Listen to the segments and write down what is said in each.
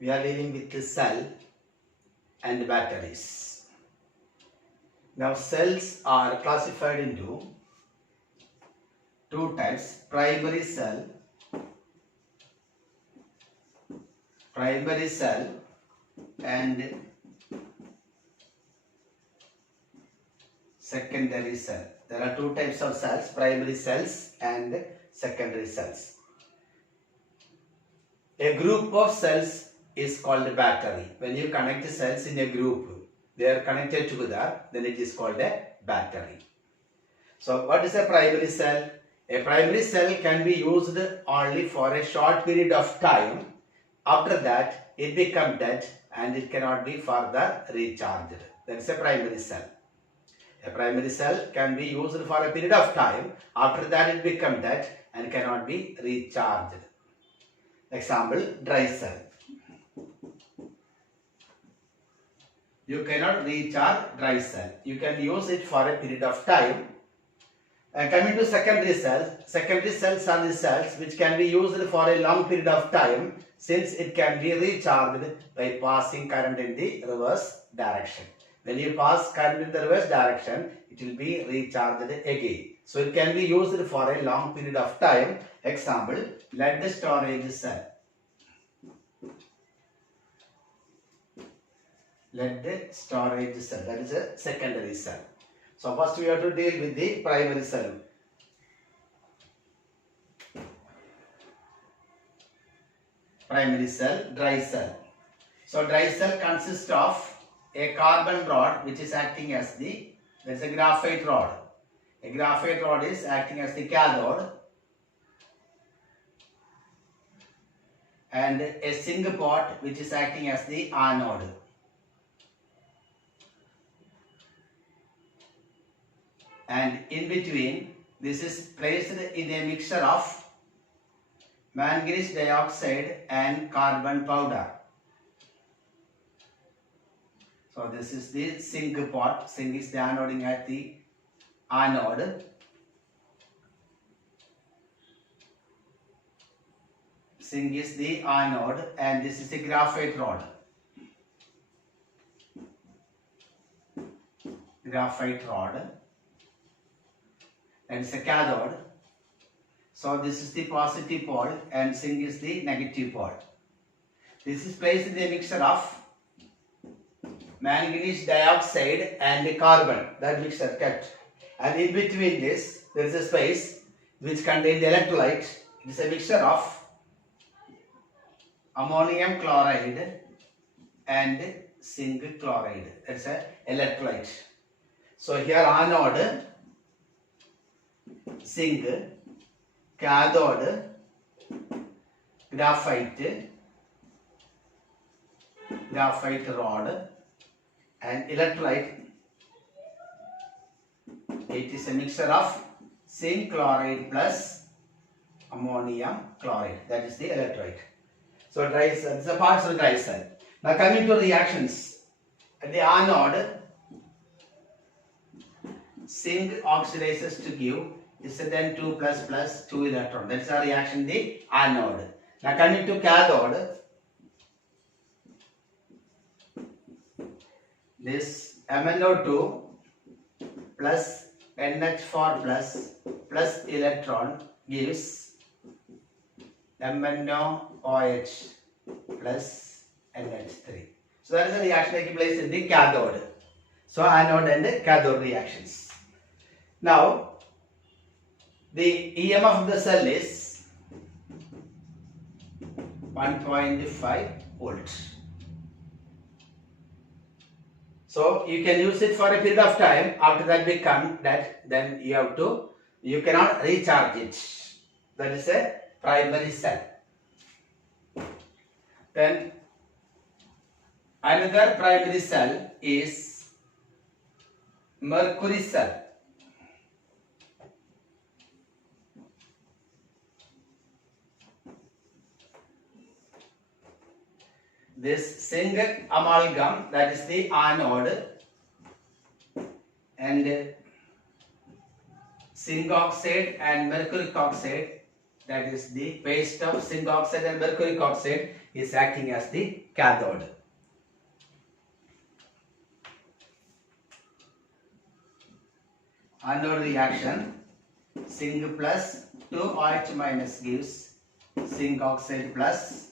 we are dealing with the cell and batteries. Now cells are classified into two types: primary cell and secondary cell. There are two types of cells: primary cells and secondary cells. A group of cells is called a battery. When you connect the cells in a group, they are connected together, then it is called a battery. So what is a primary cell? A primary cell can be used only for a short period of time. After that, it becomes dead and it cannot be further recharged. That is a primary cell. A primary cell can be used for a period of time. After that, it becomes dead and cannot be recharged. Example, dry cell. You cannot recharge dry cell. You can use it for a period of time. Coming to secondary cells are the cells which can be used for a long period of time, since it can be recharged by passing current in the reverse direction. When you pass current in the reverse direction, it will be recharged again. So it can be used for a long period of time. Example, lead storage cell. Lead storage cell, that is a secondary cell. So first we have to deal with the primary cell. Primary cell, dry cell. So dry cell consists of a carbon rod which is acting as the, there is a graphite rod. A graphite rod is acting as the cathode, and a zinc pot which is acting as the anode. And in between, this is placed in a mixture of manganese dioxide and carbon powder. So this is the zinc pot. Zinc is the anoding at the anode. Zinc is the anode and this is the graphite rod. Graphite rod. And it's a cathode. So this is the positive pole and zinc is the negative pole. This is placed in a mixture of manganese dioxide and carbon. That mixture kept. And in between this, there is a space which contains the electrolyte. It is a mixture of ammonium chloride and zinc chloride. That's an electrolyte. So here anode, zinc, cathode, graphite rod, and electrolyte. It is a mixture of zinc chloride plus ammonium chloride. That is the electrolyte. So dry cell, this is a part of the dry cell. Now coming to reactions. At the anode, zinc oxidizes to give Zn2 plus 2 electron. That's a reaction in the anode. Now coming to cathode, this MnO2 plus NH4 plus electron gives MnOH plus NH3. So that is the reaction taking place in the cathode. So anode and cathode reactions. Now the EMF of the cell is 1.5 volts. So you can use it for a period of time. After that become that, then you cannot recharge it. That is a primary cell. Then another primary cell is mercury cell. This zinc amalgam, that is the anode, and zinc oxide and mercuric oxide, that is the paste of zinc oxide and mercuric oxide, is acting as the cathode. Anode reaction, zinc plus 2OH minus gives zinc oxide plus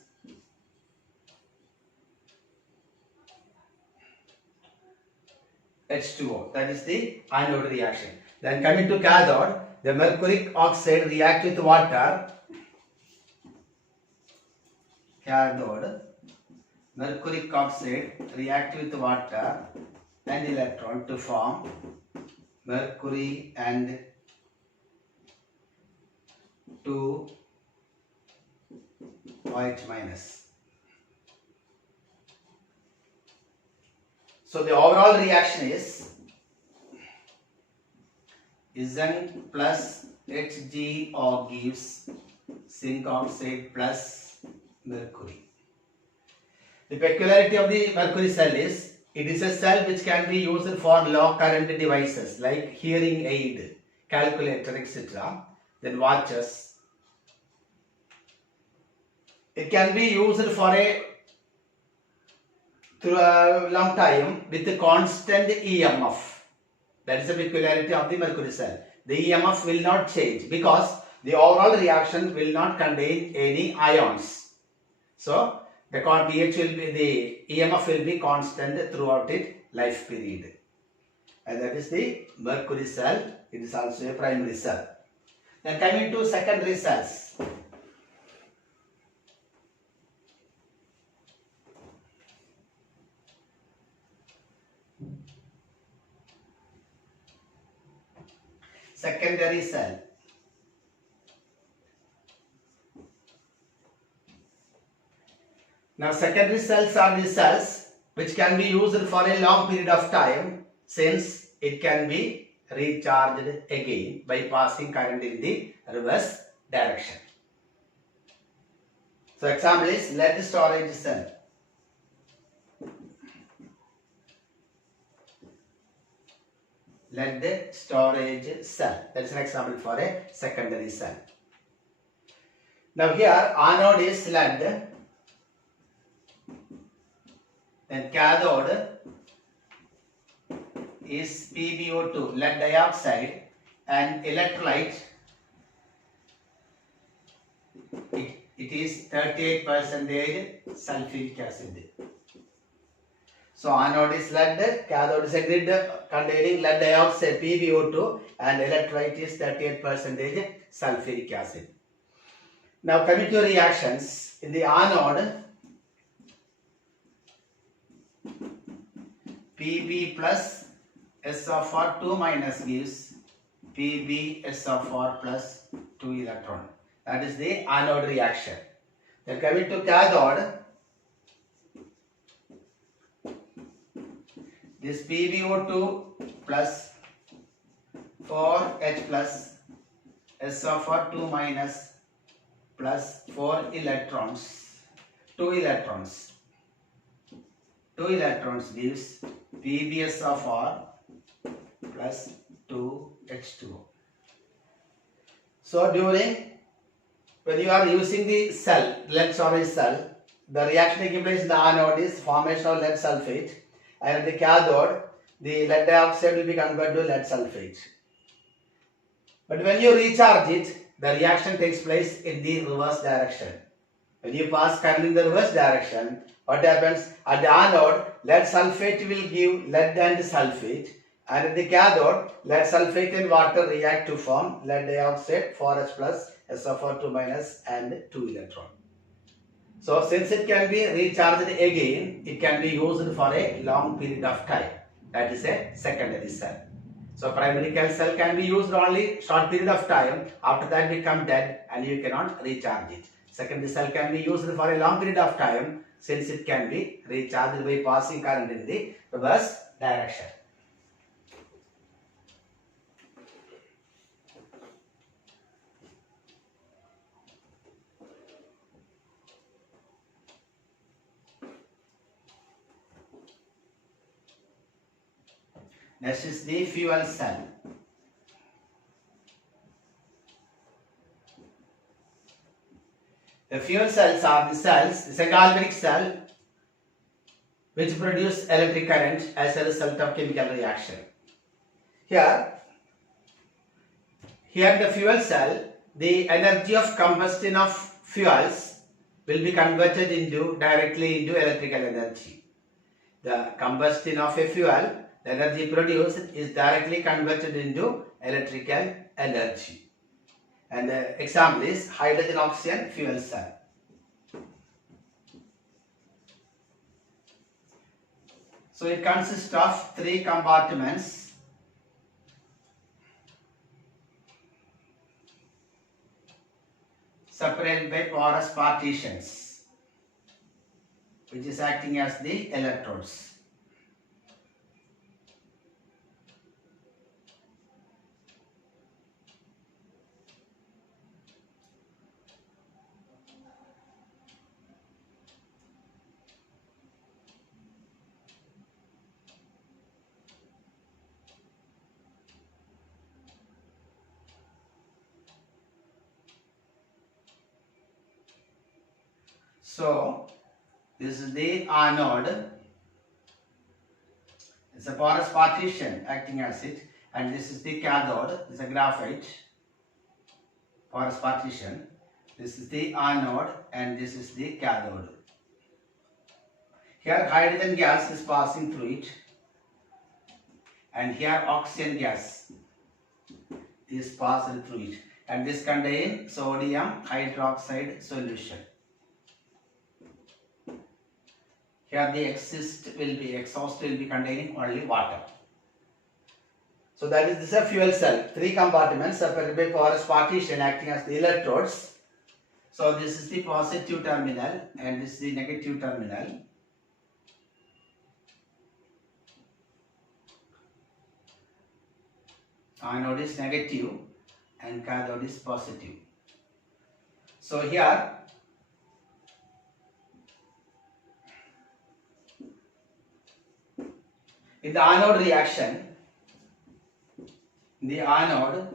H2O. That is the anode reaction. Then coming to cathode, the mercuric oxide react with water. Cathode, mercuric oxide react with water and electron to form mercury and 2OH minus. So the overall reaction is Zn plus HgO gives zinc oxide plus mercury. The peculiarity of the mercury cell is it is a cell which can be used for low current devices like hearing aid, calculator, etc. Then watches. It can be used for through a long time with a constant EMF. That is the peculiarity of the mercury cell. The EMF will not change because the overall reaction will not contain any ions. So the pH will be, the EMF will be constant throughout its life period. And that is the mercury cell. It is also a primary cell. Then coming to secondary cells. Secondary cell. Now secondary cells are the cells which can be used for a long period of time since it can be recharged again by passing current in the reverse direction. So example is lead storage cell. Lead storage cell. That is an example for a secondary cell. Now here anode is lead. Then cathode is PbO2, lead dioxide, and electrolyte, it is 38% sulfuric acid. So anode is lead, cathode is a grid containing lead dioxide PbO2 and electrolyte is 38% sulfuric acid. Now coming to reactions, in the anode, Pb plus SO4 2 minus gives PbSO4 plus 2 electron. That is the anode reaction. Then coming to cathode, this PbO2 plus 4H plus SO4 2 minus plus 4 electrons, 2 electrons. 2 electrons gives PbSO4 plus 2H2O. So when you are using the cell, lead storage cell, the reaction taking place in the anode is formation of lead sulfate, and in the cathode, the lead dioxide will be converted to lead sulfate. But when you recharge it, the reaction takes place in the reverse direction. When you pass current in the reverse direction, what happens? At the anode, lead sulfate will give lead and sulfate, and at the cathode, lead sulfate and water react to form lead dioxide 4H plus SO4 2 minus and 2 electron. So since it can be recharged again, it can be used for a long period of time. That is a secondary cell. So primary cell can be used only short period of time. After that become dead and you cannot recharge it. Secondary cell can be used for a long period of time since it can be recharged by passing current in the reverse direction. Next is the fuel cell. The fuel cells are the cells, it's a galvanic cell which produce electric current as a result of chemical reaction. Here the fuel cell, the energy of combustion of fuels will be converted directly into electrical energy. The combustion of a fuel, the energy produced is directly converted into electrical energy. And the example is hydrogen oxygen fuel cell. So it consists of 3 compartments. Separated by porous partitions, which is acting as the electrodes. So this is the anode. It's a porous partition acting as it, and this is the cathode. This is a graphite porous partition. This is the anode and this is the cathode. Here hydrogen gas is passing through it, and here oxygen gas is passed through it, and this contains sodium hydroxide solution. Here the exhaust will be containing only water. So this is a fuel cell. 3 compartments separated by porous partition acting as the electrodes. So this is the positive terminal and this is the negative terminal. Anode is negative and cathode is positive. So here in the anode reaction, the anode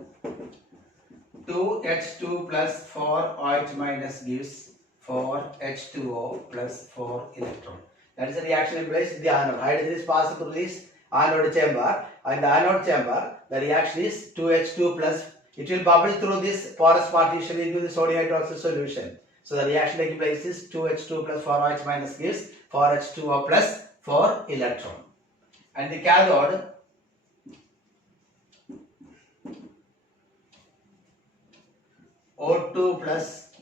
2H2 plus 4OH minus gives 4H2O plus 4 electron. That is the reaction in place in the anode. Hydrogen is passed through this anode chamber. In the anode chamber, the reaction is 2H2 plus, it will bubble through this porous partition into the sodium hydroxide solution. So the reaction taking place is 2H2 plus 4OH minus gives 4H2O plus 4 electron. And the cathode, O2 plus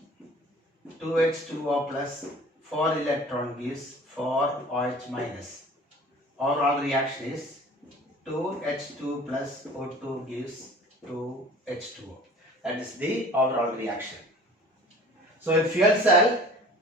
2H2O plus 4 electron gives 4 OH minus. Overall reaction is 2H2 plus O2 gives 2H2O. That is the overall reaction. So a fuel cell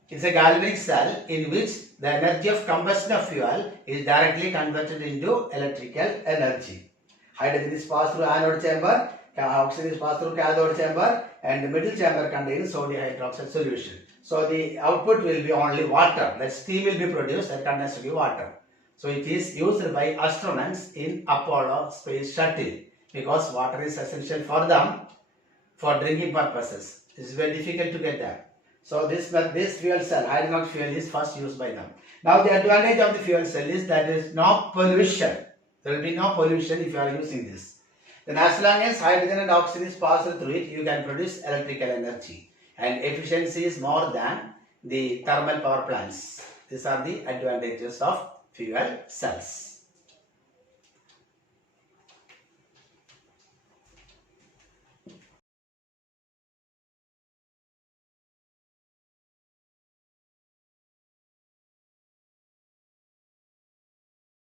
is a galvanic cell in which the energy of combustion of fuel is directly converted into electrical energy. Hydrogen is passed through anode chamber, oxygen is passed through cathode chamber, and the middle chamber contains sodium hydroxide solution. So the output will be only water. That steam will be produced that contains to be water. So it is used by astronauts in Apollo space shuttle because water is essential for them for drinking purposes. It is very difficult to get that. So this fuel cell, hydrogen fuel, is first used by them. Now the advantage of the fuel cell is that there is no pollution. There will be no pollution if you are using this. Then as long as hydrogen and oxygen is passed through it, you can produce electrical energy. And efficiency is more than the thermal power plants. These are the advantages of fuel cells.